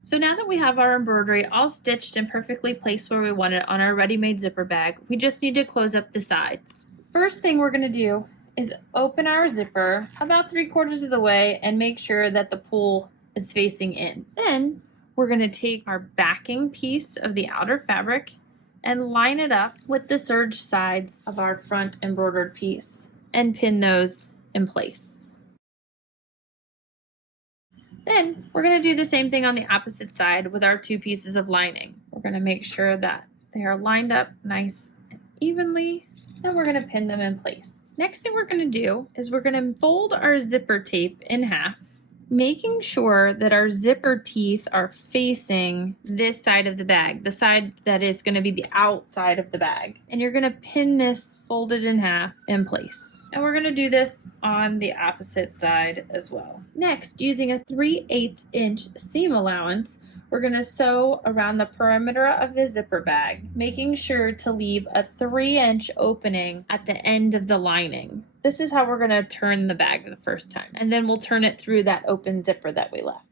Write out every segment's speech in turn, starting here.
So now that we have our embroidery all stitched and perfectly placed where we want it on our ready-made zipper bag, we just need to close up the sides. First thing we're going to do is open our zipper about 3/4 of the way and make sure that the pull is facing in. Then we're going to take our backing piece of the outer fabric and line it up with the serge sides of our front embroidered piece and pin those in place. Then we're going to do the same thing on the opposite side with our 2 pieces of lining. We're going to make sure that they are lined up nice and evenly, and we're going to pin them in place. Next thing we're going to do is we're going to fold our zipper tape in half, making sure that our zipper teeth are facing this side of the bag, the side that is going to be the outside of the bag. And you're going to pin this folded in half in place. And we're going to do this on the opposite side as well. Next, using a 3/8 inch seam allowance, we're going to sew around the perimeter of the zipper bag, making sure to leave a 3-inch opening at the end of the lining. This is how we're going to turn the bag the first time, and then we'll turn it through that open zipper that we left.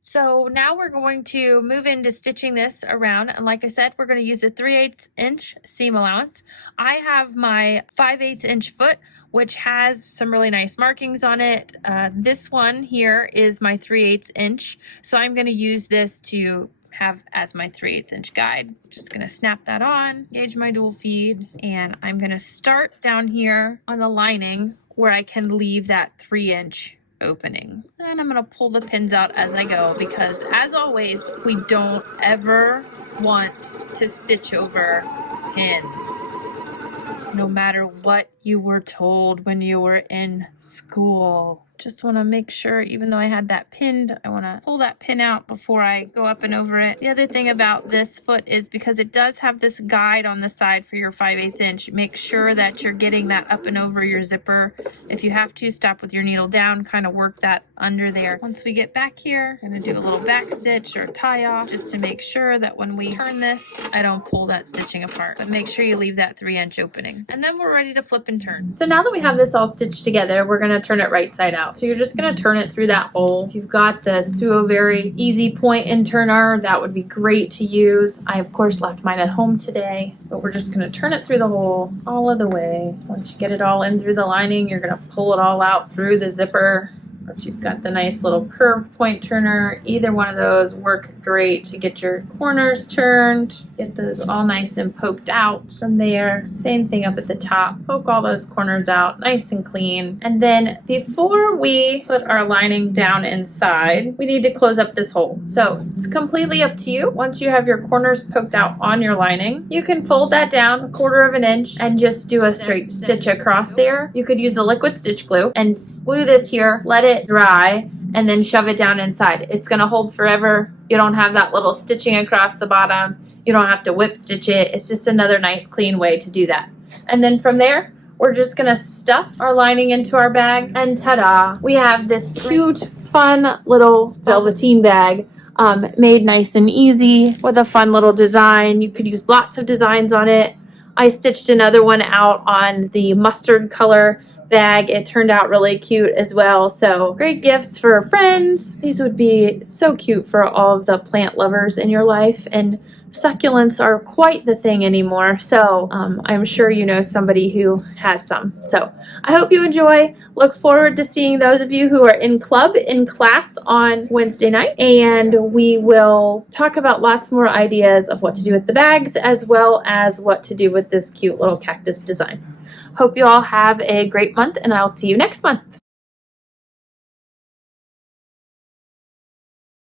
So now we're going to move into stitching this around, and like I said, we're going to use a 3/8 inch seam allowance. I have my 5/8 inch foot, which has some really nice markings on it. This one here is my 3/8 inch, so I'm going to use this to have as my 3/8 inch guide. Just going to snap that on, gauge my dual feed, and I'm going to start down here on the lining where I can leave that 3-inch opening. And I'm going to pull the pins out as I go, because as always, we don't ever want to stitch over pins. No matter what you were told when you were in school. Just want to make sure, even though I had that pinned, I want to pull that pin out before I go up and over it. The other thing about this foot is because it does have this guide on the side for your 5/8 inch, make sure that you're getting that up and over your zipper. If you have to, stop with your needle down, kind of work that under there. Once we get back here, I'm going to do a little back stitch or tie off just to make sure that when we turn this, I don't pull that stitching apart. But make sure you leave that 3-inch opening. And then we're ready to flip and turn. So now that we have this all stitched together, we're going to turn it right side out. So you're just going to turn it through that hole. If you've got the Suo Very Easy Point and Turner, that would be great to use. I, of course, left mine at home today, but we're just going to turn it through the hole all of the way. Once you get it all in through the lining, you're going to pull it all out through the zipper. Or if you've got the nice little curved point turner, either one of those work great to get your corners turned. Get those all nice and poked out from there. Same thing up at the top. Poke all those corners out nice and clean. And then before we put our lining down inside, we need to close up this hole. So it's completely up to you. Once you have your corners poked out on your lining, you can fold that down 1/4 of an inch and just do a straight stitch across there. You could use the liquid stitch glue and glue this here, let it dry, and then shove it down inside. It's going to hold forever. You don't have that little stitching across the bottom. You don't have to whip stitch it. It's just another nice clean way to do that. And then from there, we're just going to stuff our lining into our bag, and ta-da! We have this cute, fun little velveteen bag made nice and easy with a fun little design. You could use lots of designs on it. I stitched another one out on the mustard color bag. It turned out really cute as well. So great gifts for friends. These would be so cute for all of the plant lovers in your life, and succulents are quite the thing anymore. So I'm sure you know somebody who has some. So I hope you enjoy. Look forward to seeing those of you who are in club in class on Wednesday night, and we will talk about lots more ideas of what to do with the bags as well as what to do with this cute little cactus design. Hope you all have a great month, and I'll see you next month.